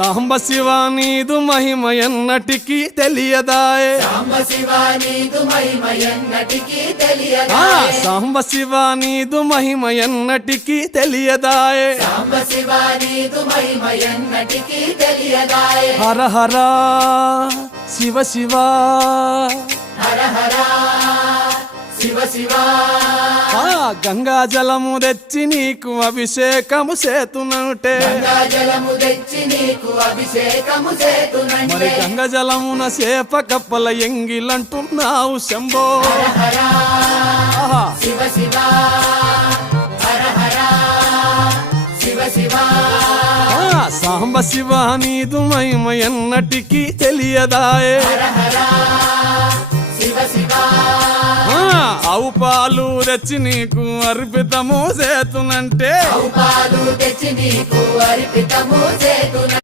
సాంబ శివ నీదు మహిమ ఎన్నటికీ తెలియదాయే సాంబ శివ నీదు మహిమ ఎన్నటికీ తెలియదాయే సాంబ శివ నీదు మహిమ ఎన్నటికీ తెలియదాయే సాంబ శివ నీదు మహిమ ఎన్నటికీ తెలియదాయే హర హర శివ శివ హర హర శివ శివ గంగా జలము తెచ్చి నీకు అభిషేకము చేతునంటే గంగా జలము తెచ్చి నీకు అభిషేకము చేతునంటే మరి గంగా జలమున సేప కప్పల ఎంగిలంటున్నావు శంభో హర హర ఆహా. శివ శివ హర హర శివ శివ సాంబ శివ నీదు మహిమ ఎన్నటికీ తెలియదాయే హర హర శివ శివ ఆవు పాలు తెచ్చి నీకు అర్పితము చేతునంటే పాలు తెచ్చి నీకు అర్పితము చేతున